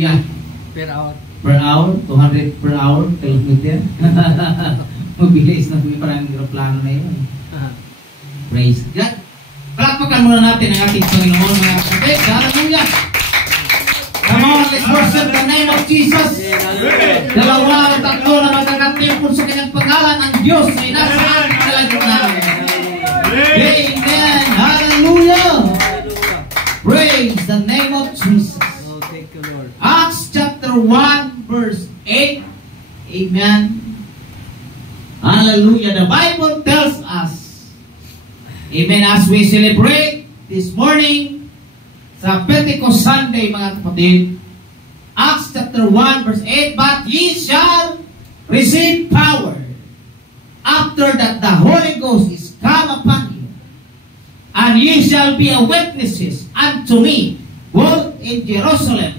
Yeah. Per hour, 200 per hour, kilometer. Mabilis na parang aeroplano na yun. Praise God. Palakpakan muna natin ang ating Panginoon, mga kapatid. Hallelujah. Come on, let's worship the name of Jesus. Dalawa o tatlo na magkakatipon sa kanyang pangalan, ang Diyos ay nasaan ang kalagitnaan. Amen. Hallelujah. Praise the name of Jesus. Acts chapter 1 verse 8. Amen. Hallelujah. The Bible tells us, amen, as we celebrate this morning sa Pentecost Sunday, mga kapatid, Acts chapter 1 verse 8, but ye shall receive power after that the Holy Ghost is come upon you, and ye shall be a witnesses unto me both in Jerusalem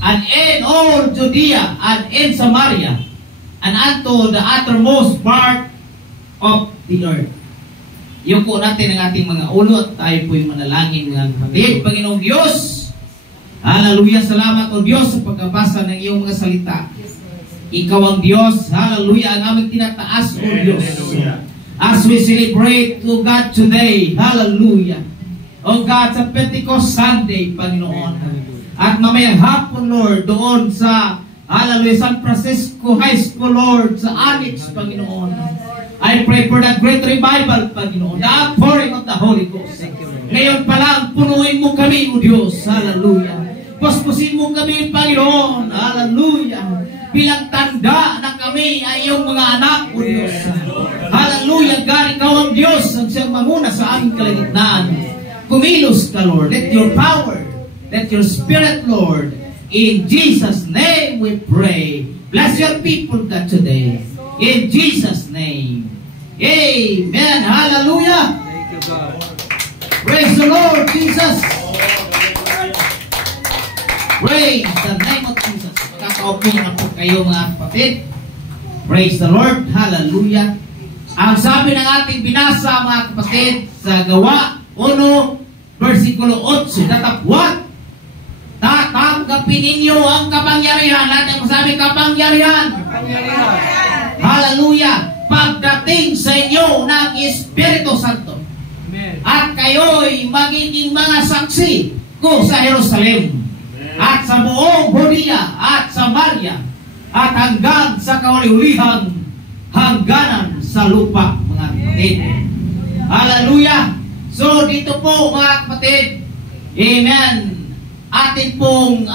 and in all Judea and in Samaria and unto the uttermost part of the earth. Yuko natin ang ating mga ulo at tayo po'y manalangin, mga kapatid. Panginoong Diyos, hallelujah, salamat o Diyos sa pagkabasa ng iyong mga salita. Ikaw ang Diyos, hallelujah, ang aming tinataas o Diyos. As we celebrate to God today, hallelujah, o God, sa Pentecost Sunday, Panginoon. At mamayang hapon, Lord, doon sa, hallelujah, San Francisco High School, Lord, sa Annex, Panginoon. I pray for that great revival, Panginoon, the outpouring of the Holy Ghost. Ngayon pa lang, punuin mo kami, O Diyos, hallelujah. Puspusin mo kami, Panginoon, hallelujah. Bilang tanda na kami ay iyong mga anak, O Diyos. Hallelujah, God, ikaw ang Diyos, ang siyang manguna sa aming kalagitnaan. Kumilos ka, Lord. Let your power, let your Spirit, Lord, in Jesus' name we pray. Bless your people, God, today. In Jesus' name. Amen. Hallelujah. Thank you, God. Praise the Lord, Jesus. Praise the name of Jesus. Kakaupo na po kayo, mga kapatid. Praise the Lord. Hallelujah. Ang sabi ng ating binasa, mga kapatid, sa Gawa 1, versikulo 8, tatapwat, tatanggapin ninyo ang kapangyarihan. Lahat ang masabi, kapangyarihan. Hallelujah. Pagdating sa inyo ng Espiritu Santo. Amen. At kayo'y magiging mga saksi ko sa Jerusalem. Amen. At sa buong Judea at Samaria at hanggang sa kauli-ulihang hangganan sa lupa, mga kapatid. Hallelujah. So dito po, mga kapatid, amen, atin pong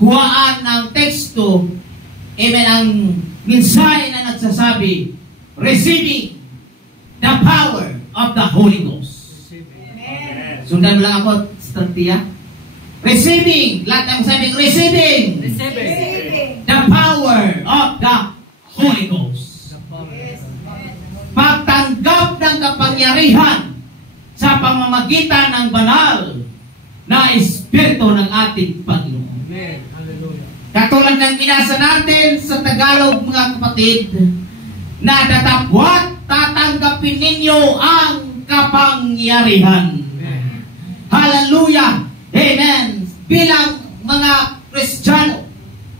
kuhaan ng teksto, amen, ang mensahe na nagsasabi, receiving the power of the Holy Ghost. Amen. Sundan mo lang ako, Stratia. Receiving, lahat ang sabing, receiving the power of the Holy Ghost. Pagtanggap ng kapangyarihan sa pamamagitan ng banal na Espiritu ng ating Panginoon. Amen. Katulad ng binasa natin sa Tagalog, mga kapatid, na tatapwat, tatanggapin ninyo ang kapangyarihan. Amen. Hallelujah. Amen. Bilang mga Kristiyano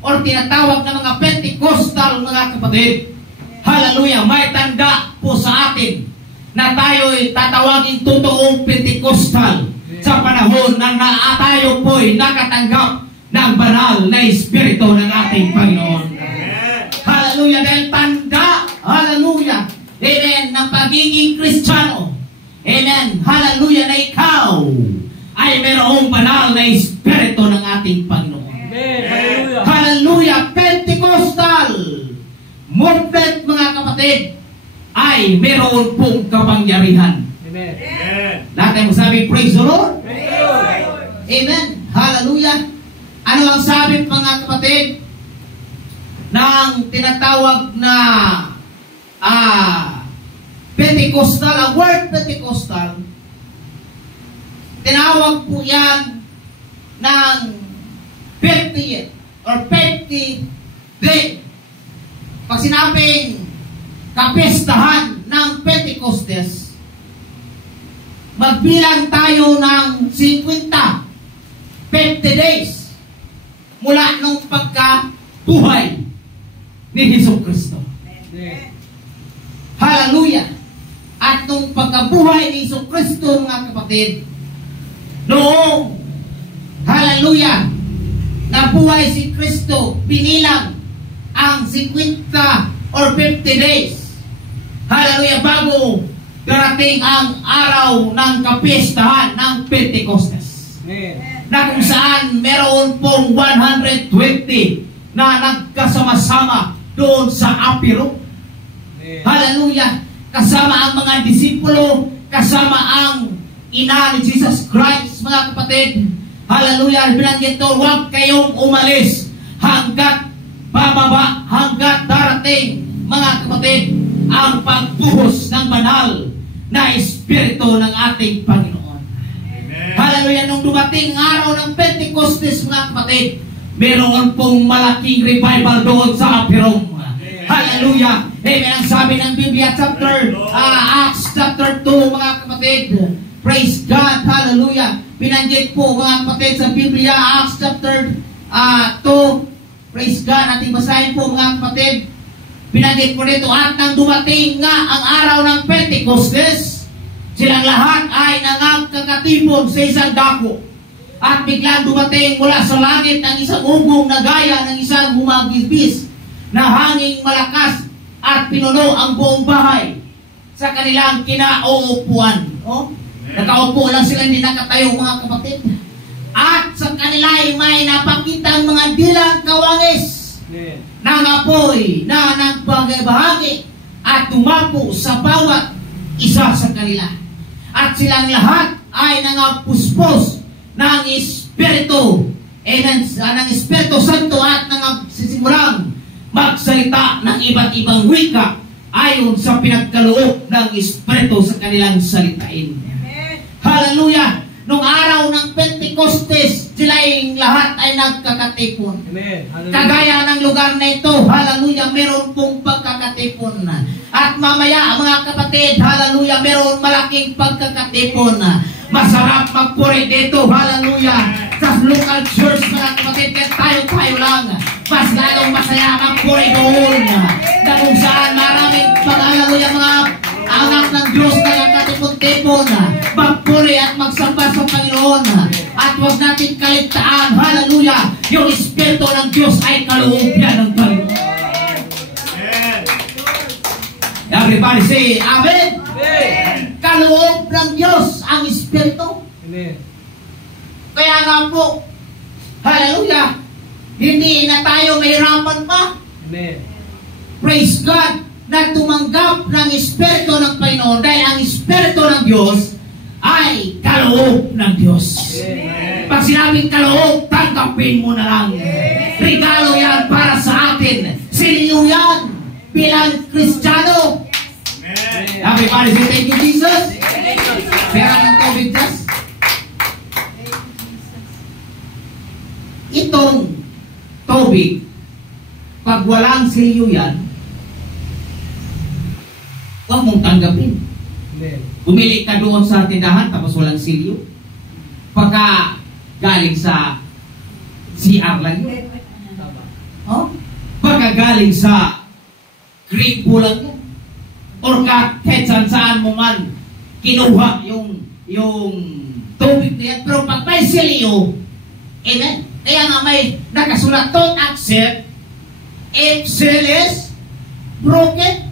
o tinatawag na mga Pentecostal, mga kapatid, hallelujah, may tanda po sa atin na tayo'y tatawagin totoong Pentecostal sa panahon na tayo po'y nakatanggap ng banal na Espiritu ng ating Panginoon. Amen. Hallelujah. Dahil tanda, hallelujah, amen, ng pagiging Kristiyano. Amen. Hallelujah, na ikaw ay mayroong banal na Espiritu ng ating Panginoon. Amen. Hallelujah. Hallelujah. Pentecostal movement, mga kapatid, ay mayroon pong kapangyarihan. Amen. Lahat ay masabi, praise the Lord. Praise the Lord. Amen. Hallelujah. Ano ang sabi, mga kapatid, ng tinatawag na Pentecostal, ang word Pentecostal, tinawag po yan ng 50th or 50th day. Pag sinabing kapistahan ng Pentecostes, magbilang tayo ng 50 days mula nung pagkabuhay ni Hesus Kristo. Hallelujah! At nung pagkabuhay ni Hesus Kristo, mga kapatid, noong, hallelujah, nabuhay si Kristo, pinilang ang 50 or 50 days. Hallelujah, bago darating ang araw ng kapistahan ng Pentecostes. Na kung saan meron pong 120 na nagkasama-sama doon sa upper room. Hallelujah, kasama ang mga disipulo, kasama ang ina ni Jesus Christ, mga kapatid. Hallelujah, binanggit to, huwag kayong umalis hanggat bababa, hanggat darating, mga kapatid, ang pagbuhos ng banal na Espiritu ng ating Panginoon. Amen. Hallelujah, nung dumating ang araw ng Pentecostes, mga kapatid, meron pong malaking revival doon sa upper room. Hallelujah. Amen. Ang sabi ng Biblia, Acts chapter 2, mga kapatid. Praise God. Hallelujah. Pinanggit po, mga kapatid, sa Biblia, Acts chapter 2. Praise God. Ating basahin po, mga kapatid. Pinanggit po dito, at nang dumating nga ang araw ng Pentecostes, silang lahat ay nangagkakatipon sa isang dako. At biglang dumating mula sa langit ang isang ugong na gaya ng isang humagibis na hanging malakas at pinuno ang buong bahay sa kanilang kinauupuan. Oh? Nakaupo lang sila, hindi nakatayo, mga kapatid. At sa kanila ay may napakitang mga dilang kawangis ng apoy na nagbahagi at tumapo sa bawat isa sa kanila. At silang lahat ay nangapuspos ng Espiritu, amen, ng Espiritu Santo, at nagsisimulang magsalita ng iba't ibang wika ayon sa pinagkaloob ng Espiritu sa kanilang salitain. Hallelujah! Nung araw ng Pentecostes, silang lahat ay nagkakatipon. Amen. Kagaya ng lugar na ito, hallelujah, meron pong pagkakatipon. At mamaya, mga kapatid, hallelujah, meron malaking pagkakatipon. Masarap magpuri dito, hallelujah, sa local church, mga kapatid, kaya tayo lang. Mas lalong masaya magpuri doon. Na kung saan maraming hallelujah, mga anak ng Diyos na nagkatipon-tipon, magpuri at magsamba sa Panginoon. At huwag natin kaligtaan, hallelujah, yung Espiritu ng Diyos ay kaloob yan ng Panginoon. Everybody say, Amen. Kaloob ng Diyos ang Espiritu. Kaya nga po, hallelujah, hindi na tayo mahirapan pa. Praise God, na tumanggap ng Espiritu ng Panginoon, dahil ang Espiritu ng Diyos ay kaloob ng Diyos. Amen. Pag sinabing kaloob, tanggapin mo na lang. Regalo yan para sa atin. Siliyo yan bilang Kristiyano. Everybody say thank you, Jesus. Pera ng COVID just. Itong tubig, pag walang siliyo yan, huwag mong tanggapin. Bumili ka doon sa tindahan tapos walang silyo. Pagka galing sa CR lang yun. Oh? Pagka galing sa gripo lang yun. Or kahit saan mo man kinuha yung tubig na yan. Pero pag may silyo, amen? Kaya nga may nakasulat, don't accept if seal is broken.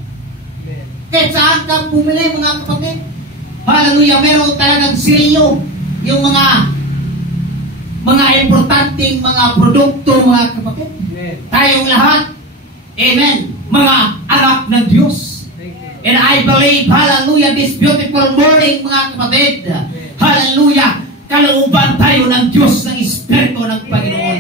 Kahit saan kang bumili, mga kapatid. Hallelujah, meron talagang silyo. Yung mga importanteng mga produkto, mga kapatid. Amen. Tayong lahat, amen, mga anak ng Diyos. And I believe, hallelujah, this beautiful morning, mga kapatid, hallelujah, kalooban tayo ng Diyos, ng Espiritu ng Panginoon.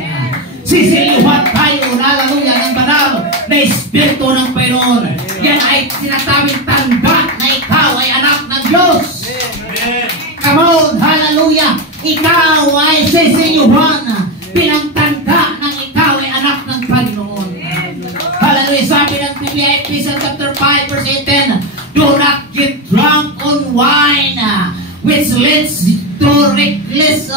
Sisiluhan tayo, hallelujah, ng banal na Espiritu ng Panginoon. Yan ay sinasabing tanda na ikaw ay anak ng Diyos. Amen. Come on, hallelujah. Ikaw ay sisiluhan bilang tanda ng ikaw ay anak ng Panginoon. Hallelujah. Sabi ng Biblia, Ephesians chapter 5, verse 18, do not get drunk on wine, which leads to reckless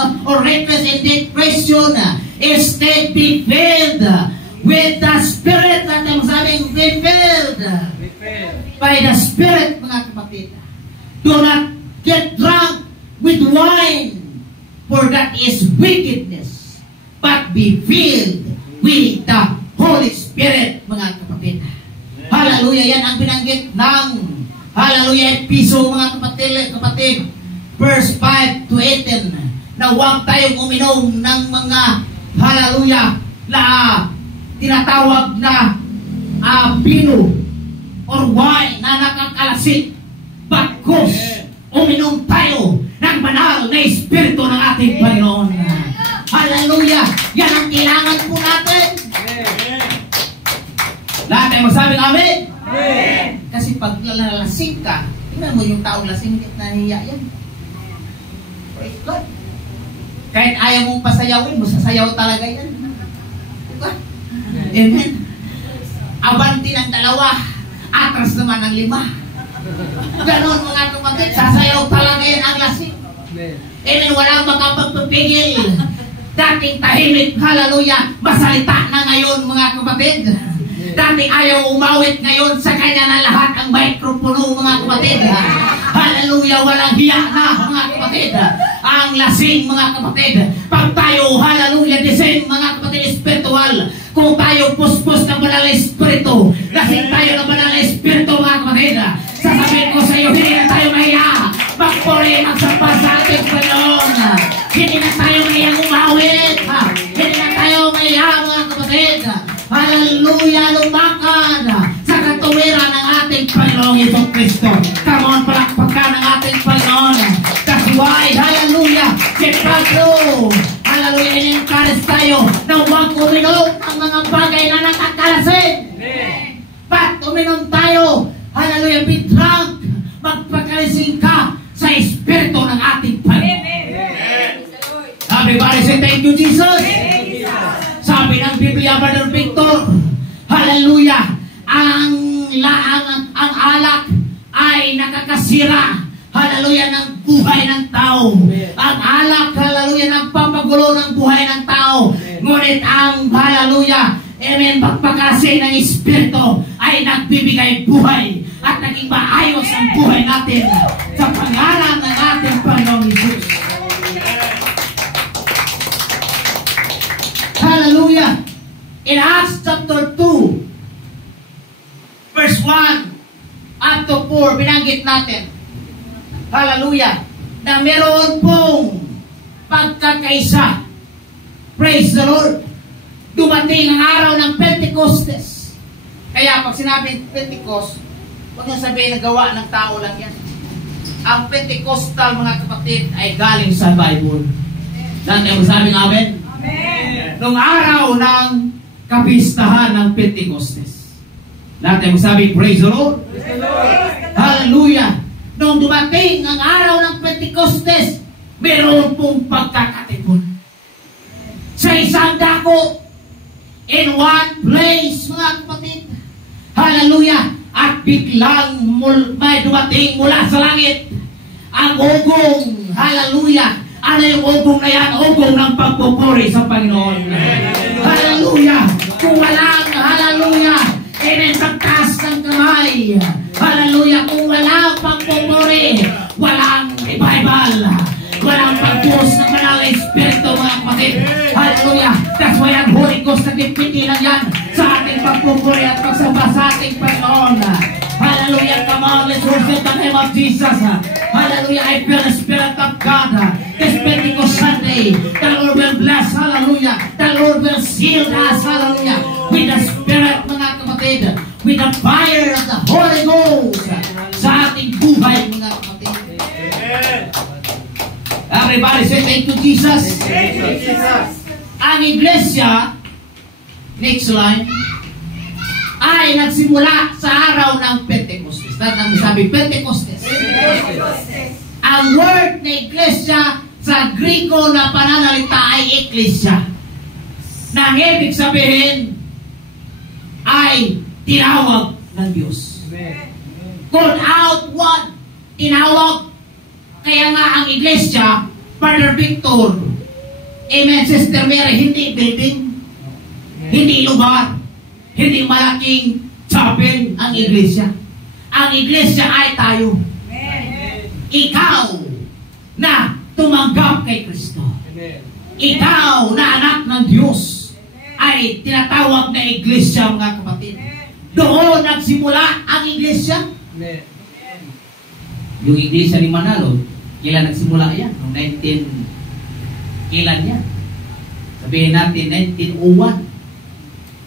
indiscretion. Instead, be filled with the Spirit. At ang sabing, be filled by the Spirit, mga kapatid. Do not get drunk with wine, for that is wickedness. But be filled with the Holy Spirit, mga kapatid. Hallelujah. Yan ang binanggit ng hallelujah, Episo, mga kapatid. Verse 5 to 18. Na huwag tayong uminom ng mga hallelujah na tinatawag na bino or wine na nakakalasik. Bagkus, uminom tayo ng banal na Espiritu ng ating Panginoon. Hallelujah! Yan ang kailangan po natin. Lahat ay magsabing amen? Amen! Kasi pag lalasing ka, tingnan mo yung taong lasing, nahihiya yan. Praise God. Kahit ayaw mong pasayawin, masasayaw talaga yan. Diba? Amen. Abanti ng 2, atras naman ng 5. Ganon mga kapatid, sasayaw talaga yan ang lasing. Amen. Walang makapagpapigil. Dating tahimik, hallelujah, masalita na ngayon mga kapatid. Dating ayaw umawit, ngayon sa kanya na lahat ang mikropono mga kapatid. Hallelujah, walang hiya na mga kapatid. Ang lasing mga kapatid. Pag tayo, hallelujah, design mga kapatid spiritual. Kung tayo puspos ng banal na espiritu, lasing tayo ng banal na espiritu mga kapatid. Sasabihin ko sa iyo, hindi na tayo mahiya. Magpuri, magsamba sa ating Panginoon. Hindi na tayo mahiyang umawit. Hindi na tayo mahiya mga kapatid. Hallelujah, lumakad sa katuwiran ng ating Panginoong Yesong Kristo. Come on, palakpakan ng ating Panginoon. That's why, hallelujah, si Pablo, hallelujah, in-encourage tayo na huwag uminom ang mga bagay na nakakalasing. But uminom tayo, hallelujah, be drunk, magpakalising ka sa Espiritu ng ating Panginoon. Everybody say, thank you, Jesus. Sabi ng Biblia, Brother Victor, hallelujah, ang alak ay nakakasira, hallelujah, ng buhay ng tao. Ang alak, hallelujah, nagpapagulo ng buhay ng tao. Ngunit ang, hallelujah, amen, pagpakasing ng Espiritu ay nagbibigay buhay at naging maayos ang buhay natin sa pangalan ng ating Panginoong Jesus. Hallelujah. In Acts chapter 2, verse 1 up to 4, binanggit natin, hallelujah, na meron pong pagkakaisa. Praise the Lord. Dumating ang araw ng Pentecostes. Kaya pag sinabi Pentecost, huwag nyo sabihin na gawa ng tao lang yan. Ang Pentecostal, mga kapatid, ay galing sa Bible. Saan kayo masabi ng amen? Nung araw ng kapistahan ng Pentecostes. Lahat ay magsabi, praise the Lord. Hallelujah. Nung dumating ang araw ng Pentecostes, meron pong pagkakatipon. Sa isang dako, in one place, mga kapatid. Hallelujah. At biglang may dumating mula sa langit ang ugong. Hallelujah. Ano yung ugong na yan? Ugong ng pagpupuri sa Panginoon. Hallelujah! Kung walang, hallelujah, amen, pagtaas ng kamay. Hallelujah! Kung walang pagpupuri, walang revival. Walang pagpuros ng banal na Espiritu, mga kapatid. Hallelujah! That's why ang Holy Ghost nagpipiti lang yan sa ating pagpupuri at pagsamba sa ating Panginoon. Hallelujah! Come on, let's worship the name of Jesus. Hallelujah! I feel the Spirit of God. This Pentecost Sunday, the Lord will bless. Hallelujah! The Lord will seal us. Hallelujah! With the Spirit, mga kapatid. With the fire of the Holy Ghost sa ating buhay, mga kapatid. Everybody say thank you, Jesus. Thank you, Jesus. Ang iglesia, next line, ay nagsimula sa araw ng Pentecostes. Ang sabi, Pentecostes. Ang word na iglesia sa Griko na pananalita ay eklesia. Na ang ibig sabihin ay tinawag ng Diyos. Called out one. Tinawag. Kaya nga ang iglesia, Brother Victor, Amen, Sister Mary, hindi building, hindi lugar, hindi malaking chapel ang iglesia. Ang iglesia ay tayo. Ikaw na tumanggap kay Kristo. Ikaw na anak ng Diyos ay tinatawag na iglesia, mga kapatid. Doon nagsimula ang iglesia. Yung iglesia ni Manalo, kailan nagsimula yan? Noong 19... Kailan yan? Sabihin natin, 1901.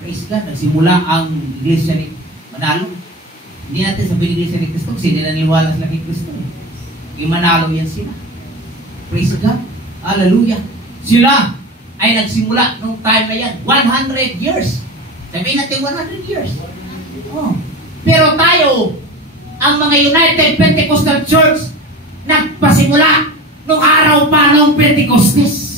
Praise God, nagsimula ang iglesia ni Manalo. Hindi natin sabihin iglesia ni Kristo kasi hindi naniniwala sila kay Kristo. Yung Manalo yan sila. Praise God. Hallelujah. Sila ay nagsimula nung time na yan. 100 years. Sabihin natin 100 years. Oh. Pero tayo, ang mga United Pentecostal Church, nagpasimula nung araw pa ng Pentecostes.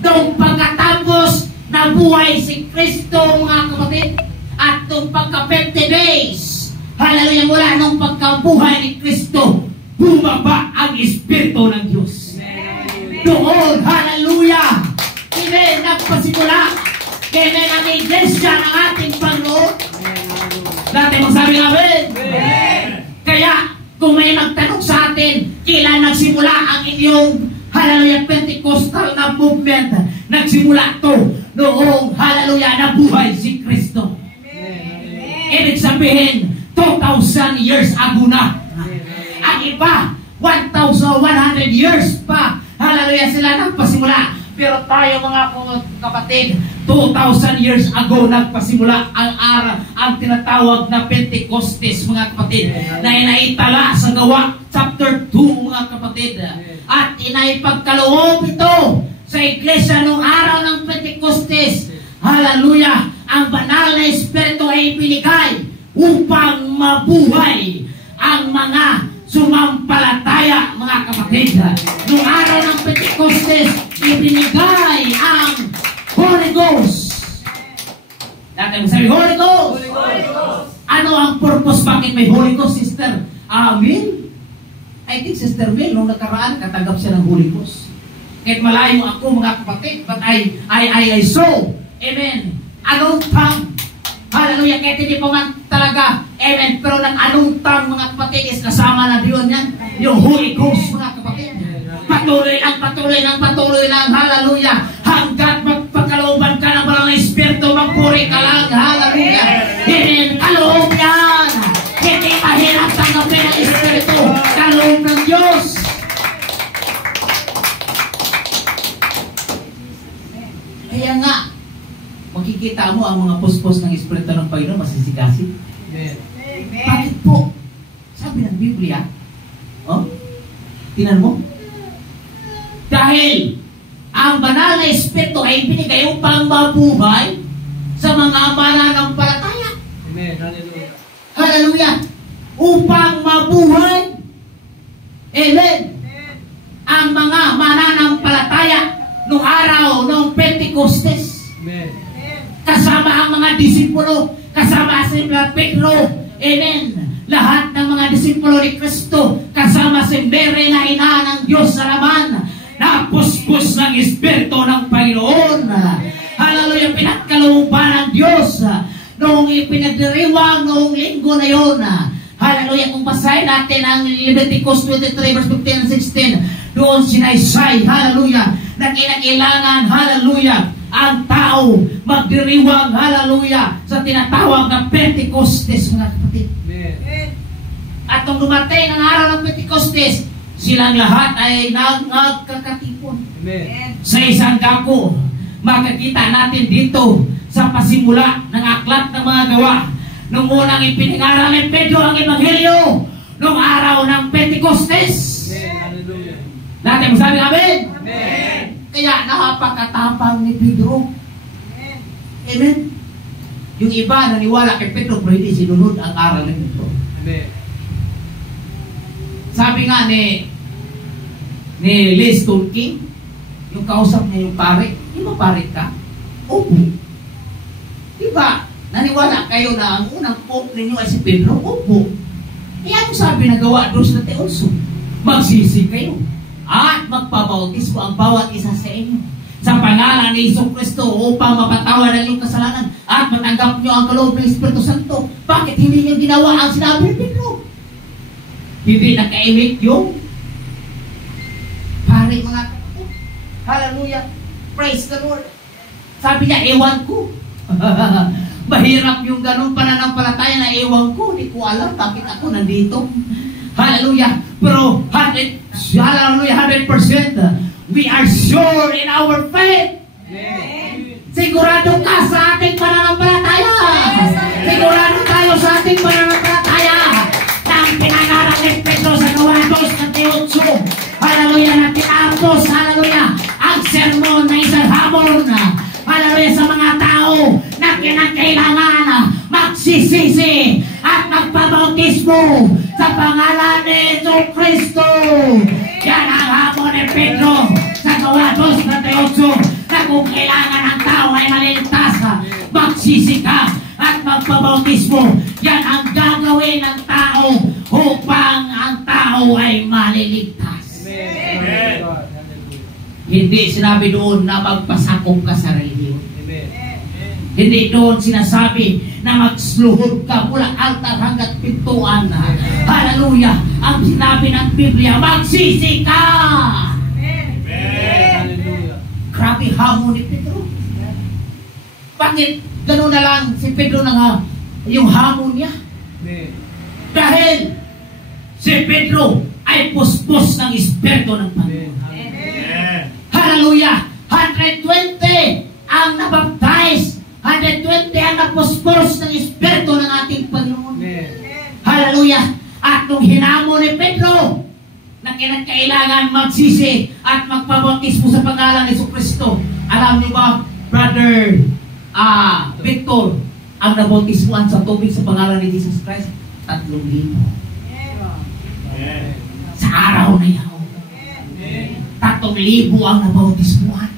Nung pagkatapos na buhay si Kristo, mga kapatid, at nung pagka 50 days, hallelujah, mula nung pagkabuhay ni Kristo, bumaba ang Espiritu ng Diyos. Doon, hallelujah, amen, nagpasimula. Kaya ang iglesia ng ating Panginoon. Dati magsabi namin. Kaya, kung may magtanong sa atin, kailan nagsimula ang inyong, hallelujah, Pentecostal na movement, nagsimula to noong, hallelujah, nabuhay si Kristo. Ibig sabihin, 2,000 years ago na. Ang iba, 1,100 years pa, hallelujah, sila nagpasimula. Pero tayo, mga kapatid, 2,000 years ago nagpasimula ang ang tinatawag na Pentecostes, mga kapatid, na inaitala sa Gawa chapter 2, mga kapatid. At inaipagkaloob ito sa iglesia noong araw ng Pentecostes. Hallelujah! Ang banal na Espiritu ay binigay upang mabuhay ang mga sumampalataya, mga kapatid. Noong araw ng Pentecostes, ibinigay ang Holy Ghost. Dati mo sabi, Holy Ghost! Holy Ghost! Ano ang purpose? Bakit may Holy Ghost, Sister? Amen? I think Sister Mel, nung nakaraan, katanggap siya ng Holy Ghost. Kahit malayo ako, mga kapatid, but I saw, amen, anong tongue? Hallelujah, kahit hindi pa man talaga, amen, pero ng anong tongue, mga kapatid, is kasama na diyon yan, yung Holy Ghost, mga kapatid. Patuloy lang, hallelujah, hanggat magpagkalooban ka ng walang Espiritu, magpuri ka lang, hallelujah. Amen, kaloob yan. Hindi mahirap tanggapin ang Espiritu, kaloob ng Diyos. Kaya nga, makikita mo ang mga puspos ng Espiritu ng Panginoon, masisikasin. Bakit po? Sabi ng Biblia, oh, tinan mo, dahil ang banal na Espiritu ay binigay upang mabuhay sa mga mananampalataya. Amen. Hallelujah. Hallelujah. Upang mabuhay. Amen. Ang mga mananampalataya noong araw ng Pentecostes. Amen. Kasama ang mga disipulo, kasama si Pedro. Amen. Lahat ng mga disipulo ni Kristo, kasama si Mary na ina ng Diyos sa laman, napuspos ng Espiritu ng Panginoon. Hallelujah, pinagkalooban ng Diyos noong ipinagdiriwang noong linggo na yun. Hallelujah, kung basahin natin ang Leviticus 23 verse 15 and 16, doon sinaysay, hallelujah, na kinakailangan, hallelujah, ang tao magdiriwang, hallelujah, sa tinatawag na Pentecostes, mga kapatid. At nung dumating ang araw ng Pentecostes, silang lahat ay nagkakatipon. Sa isang dako. Makikita natin dito sa pasimula ng aklat ng mga gawa. Nung unang ipinangaral ni Pedro ang Ebanghelyo, nung araw ng Pentecostes. Dati mo sabi namin? Kaya napakatapang ni Pedro. Amen. Yung iba naniwala kay Pedro, pero hindi sinunod ang aral ni Pedro. Sabi nga ni Les Tolkien, yung kausap niya yung pare, di ba pare ka? Opo. Di ba, naniwala kayo na ang unang pope ninyo ay si Pedro? Opo. Kaya ano sabi na gawa doon sa Teolso? Magsisi kayo at magpabautismo ang bawat isa sa inyo sa pangalan ni Jesucristo upang mapatawad ang iyong kasalanan at matanggap niyo ang kaloob ng Espiritu Santo. Bakit hindi niyo ginawa ang sinabi ni Pedro? Hindi nakaimik yung pare, mga kapatid. Hallelujah. Praise the Lord. Sabi niya, ewan ko. Mahirap yung ganun pananampalataya na ewan ko. Hindi ko alam bakit ako nandito. Hallelujah. Pero, hallelujah, 100%. We are sure in our faith. Sigurado ka sa ating pananampalataya. Sigurado tayo sa ating pananampalataya na ang pinangarap ni Pedro sa Gawa 2:28. Hallelujah, na tinapos, hallelujah, ang sermon na isang hamon, hallelujah, sa mga tao na kinakailangan magsisisi at magpabautismo sa pangalan ni Jesucristo. Yan ang hamon ni Pedro sa Gawa 2:28 na kung kailangan ang tao ay maliligtas, magsisi ka at magpabautismo. Yan ang gagawin ng tao upang ang tao ay maliligtas. Amen. Hindi sinabi doon na magpasakop ka sa relihiyon. Hindi doon sinasabi na magsluhod ka mula altar hanggat pintuan. Hallelujah. Ang sinabi ng Biblia, magsisi ka. Amen. Grabe hamon ni Pedro. Bakit gano'n na lang si Pedro na yung hamon niya? Dahil si Pedro ay puspos ng Espiritu ng Panginoon. Hallelujah! 120 ang nabaptize. 120 ang napuspos ng Espiritu ng ating Panginoon. Hallelujah! At nung hinamon ni Pedro na kinakailangan magsisi at magpabautismo sa pangalan ni Jesucristo, alam niyo ba, Brother Victor, ang nabautismuan sa tubig sa pangalan ni Jesus Christ? 3,000. Sa araw na yan. 3,000 ang nabautismuhan.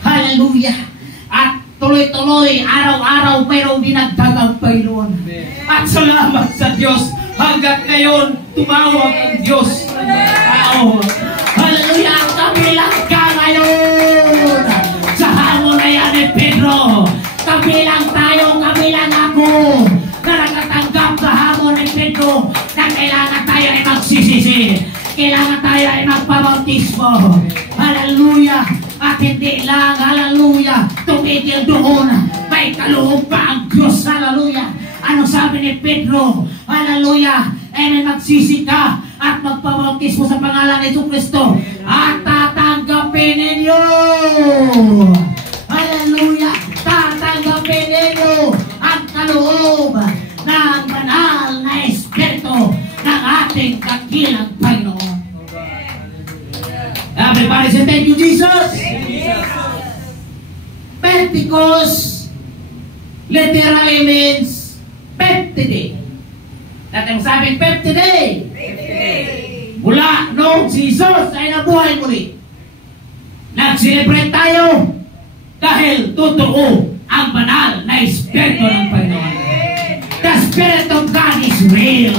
Hallelujah! At tuloy-tuloy, araw-araw, mayroong dinagdag ang Panginoon. At salamat sa Diyos, hanggat ngayon, tumawag ang Diyos. Hallelujah! Ang kabilang ka ngayon sa hamon na yan ni Pedro. Kabilang tayo, kabilang ako, na nakatanggap sa hamon ni Pedro na kailangan tayo ay magsisisi. Kailangan tayo ay magpabautismo. Hallelujah! At hindi lang, hallelujah, tumigil doon. May kaloob pa ang Diyos, hallelujah. Ano sabi ni Pedro? Hallelujah! Ay magsisi ka at magpabautismo sa pangalan ni Jesucristo at tatanggapin ninyo. Hallelujah! Tatanggapin ninyo ang kaloob ng banal na Espiritu ng ating kakilang Panginoon. Everybody say thank you, Jesus. Pentecost literally means 50 day. Natin sabing 50 day. Mula noong si Jesus ay nabuhay muli. Nag-celebrate tayo dahil totoo ang banal na Espiritu ng Panginoon. The Spirit of God is real.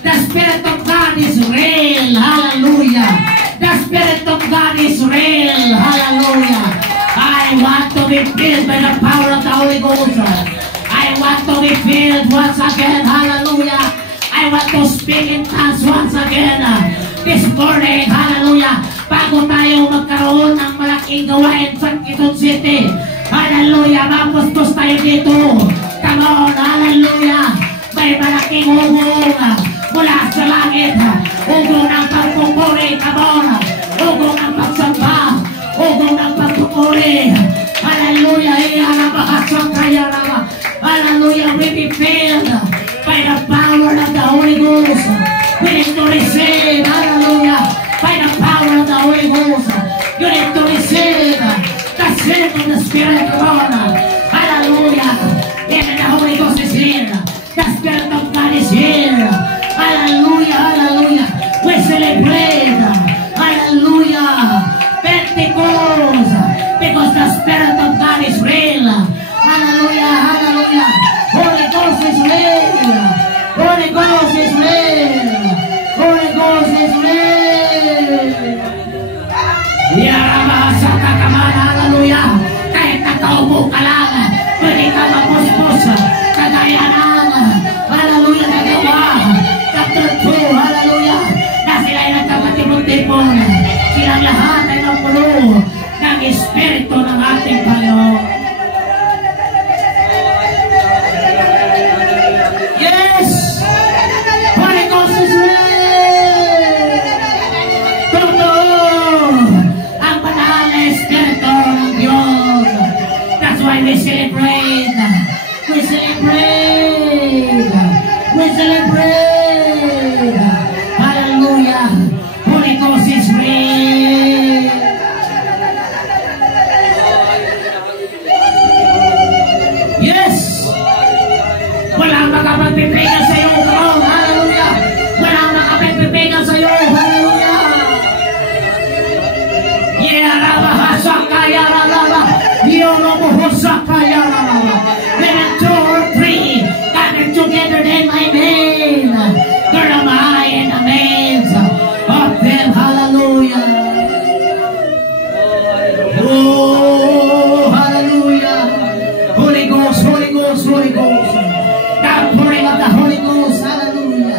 The Spirit of God is real. Hallelujah. The Spirit of God is real. Hallelujah. I want to be filled by the power of the Holy Ghost. I want to be filled once again. Hallelujah. I want to speak in tongues once again. This morning, hallelujah, bago tayo magkaroon ng malaking gawain sa Quezon City, hallelujah, mapuspos tayo dito. Come on, hallelujah. May malaking ugong mula sa langit. Ugong ng pagpupuri, come on. Ugong ng pagsamba. Ugong ng pagpupuri. Hallelujah. Hallelujah. We be filled by the power of the Holy Ghost. We need to receive. Hallelujah. By the power of the Holy Ghost. You need to receive the Spirit of the Spirit of God. Hallelujah. Even the Holy Ghost is here. The Spirit of God is here. Hallelujah. Hallelujah. We celebrate. Hallelujah. Pentecost. Because the Spirit of God is real. Hallelujah. Hallelujah. Holy Ghost is real. Holy Ghost is real. Holy Ghost is real. why we celebrate. We celebrate. We celebrate. Hallelujah. Holy Ghost is real. Yes. Walang makapagpipigan sa iyo. Oh, hallelujah. Walang makapagpipigan sa iyo. Hallelujah. Yarabahasaka yarabah. Yorobohosaka yarabah. When 2 or 3 gathered together in my name, there am I in the midst of them. Hallelujah. Oh, hallelujah. Holy Ghost, Holy Ghost, Holy Ghost. The pouring of the Holy Ghost. Hallelujah.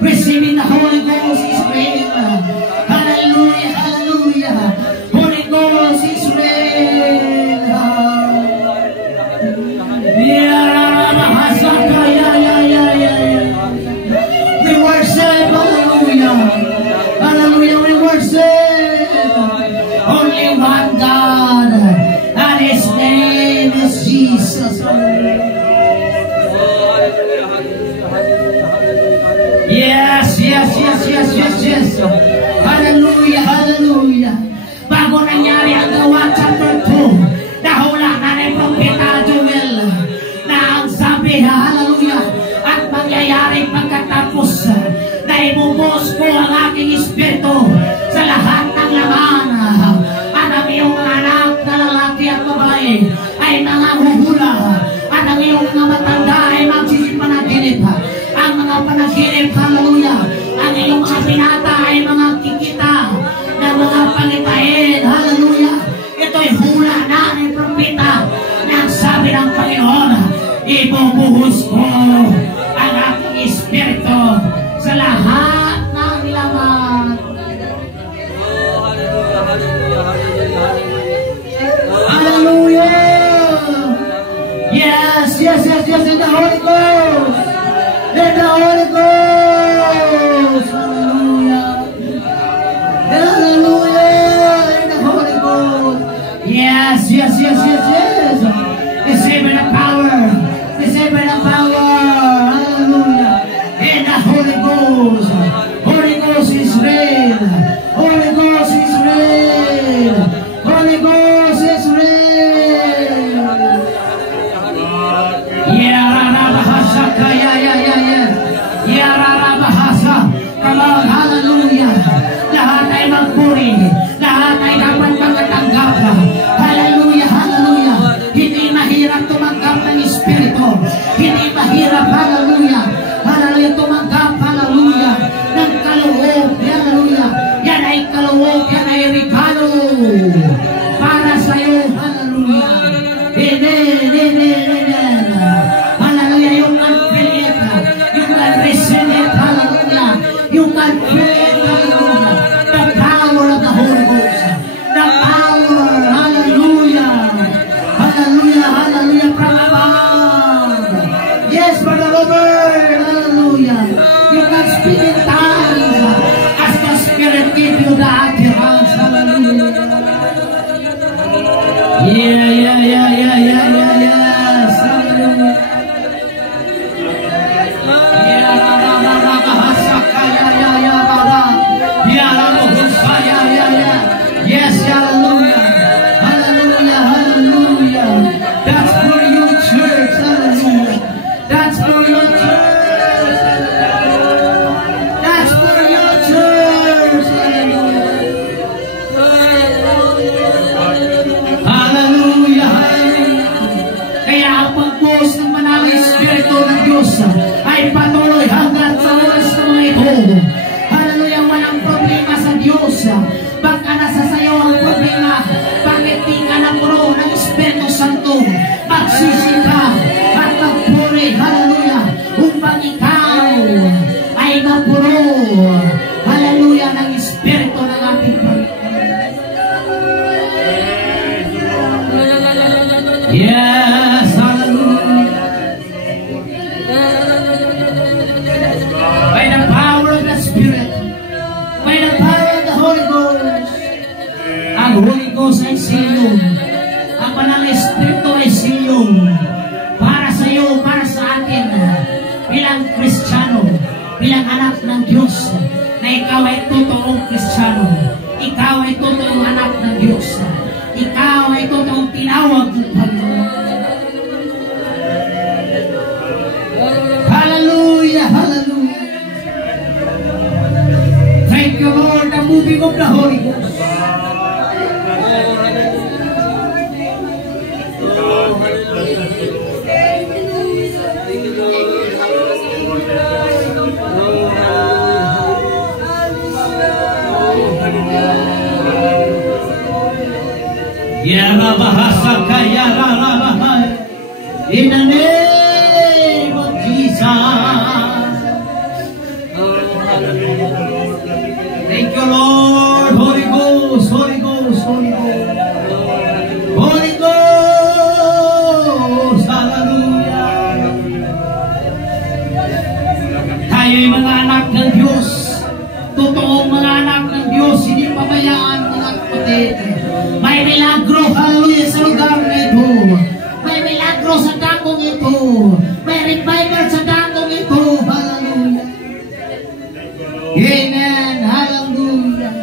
Receiving the Holy Ghost is real. Hallelujah, hallelujah. Holy Ghost is real. We worship, hallelujah. Hallelujah, we worship. Only one God, and His name is Jesus. Yes, yes, yes, yes, yes, yes. Hallelujah, hallelujah. Bago nangyari ang Gawa chapter 2, nahula na ni Propeta Joel na ang sabi, hallelujah, at mangyayari pagkatapos na ibubuhos ko ang aking espiritu sa lahat ng laman. At ang iyong anak na lalaki at babae ay mga huhula, at ang iyong mga matanda ay magsisipanaginip. Ang mga panaginip, hallelujah, ang iyong mga binata ay mga kikita ng mga pangitain, hallelujah. Ito'y hula na ng propeta na sabi ng Panginoon, ibubuhos ko ang aking espiritu sa lahat ng laman. Hallelujah. Yes, yes, yes, yes, in the Holy Ghost. In the Holy Ghost. Hallelujah. Hallelujah. In the Holy Ghost. Yes, yes, yes, yes, yes. Receive the power. Receive the power. Hallelujah. In the Holy Ghost. Holy Ghost is real. Holy Ghost is real. Holy Ghost is real. Yarabahasaka, Yarabahasa. Come on, hallelujah. Lahat ay magpuri. Lahat ay dapat magtanggap. Hallelujah, hallelujah. Hindi mahirap tumanggap ng Espiritu. Hindi mahirap, hallelujah. Hallelujah, tumanggap, hallelujah, ng kaloob. Hallelujah. Yan ay kaloob, yan ay regalo para sa'yo. Hallelujah. Amen. Hallelujah, you can feel it. You can receive it. Hallelujah. You can feel it. Hallelujah. The power of the Holy Ghost. The power. Hallelujah. Hallelujah. Hallelujah. From above. Yes, Brother Robert. Hallelujah. You can speak in tongues as the Spirit gives you the utterance. Hallelujah. Yes. Hallelujah. Yes, hallelujah. Hallelujah, hallelujah. That's for your church. Hallelujah. That's for your church. That's for your church. Hallelujah. Hallelujah. Kaya ang pagbuhos ng Banal na Espiritu ng Diyos ay patuloy hanggang sa oras na mga ito. Hallelujah. Walang problema sa Diyos. Baka nasa sayo ang problema, bakit di ka napuno ng Espiritu Santo? Magsisika at magpuri, hallelujah, upang ikaw ay mapuno, hallelujah, ng Espiritu ng ating Panginoon. Yes, hallelujah. By the power of the Spirit, by the power of the Holy Ghost, ang Holy Ghost ay sino? Ang Banal na Espiritu ay sino? In the name of Jesus. Thank you, Lord. Holy Ghost, Holy Ghost, Holy Ghost. Holy Ghost. Hallelujah. Tayo'y mga anak ng Diyos. Totoong mga anak ng Diyos. Hindi pabayaan mga kapatid. May milagro, hallelujah, sa lugar na ito. May milagro sa dakong ito. May revival sa dakong ito. Hallelujah. Amen. Hallelujah.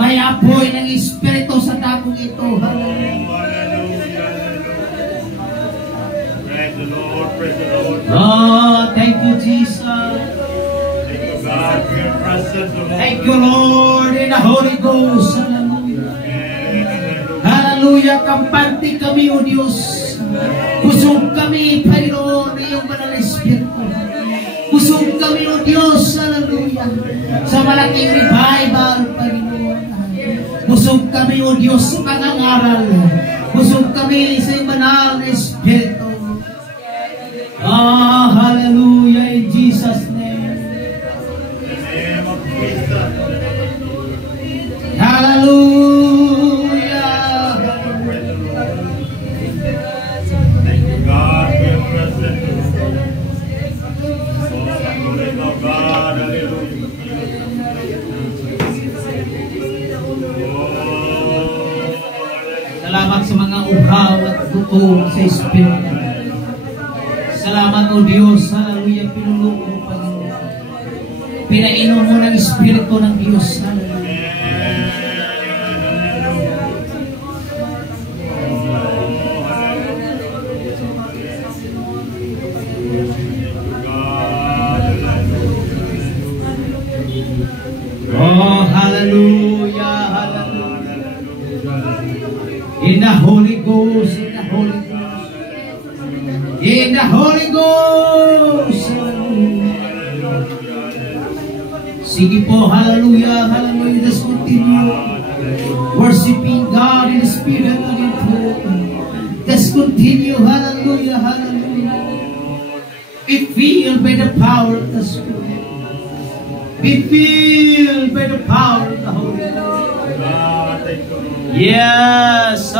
May apoy ng Espiritu sa dakong ito. Hallelujah. Praise the Lord. Praise the Lord. Oh, thank you, Jesus. Thank you, God, for your presence, Lord. Thank you, Lord, in the Holy Ghost. Hallelujah. Hallelujah. Kampante kami, O Diyos. Busog kami, Panginoon, na iyong banal na Espiritu. Busog kami, O Diyos, hallelujah, sa malaking revival, Panginoon. Busog kami, O Diyos, sa pangangaral. Busog kami sa iyong banal na Espiritu. Ah, hallelujah, in Jesus' name. In the name of Jesus. Hallelujah. God, we are present. Oh, glory to God, hallelujah. Salamat sa mga uhaw at gutom sa Espiritu. Salamat, O Diyos, hallelujah, pinuno mo, Panginoon. Pinainom mo ng Espiritu ng Diyos, hallelujah. Oh, hallelujah, hallelujah. In the Holy Ghost, in the Holy Ghost. In the Holy Ghost. Hallelujah. Sige po, hallelujah, hallelujah. Let's continue worshiping God in the Spirit and in truth. Let's continue, hallelujah, hallelujah. Be filled by the power of the Spirit. Be filled by the power of the Holy Ghost. Yes.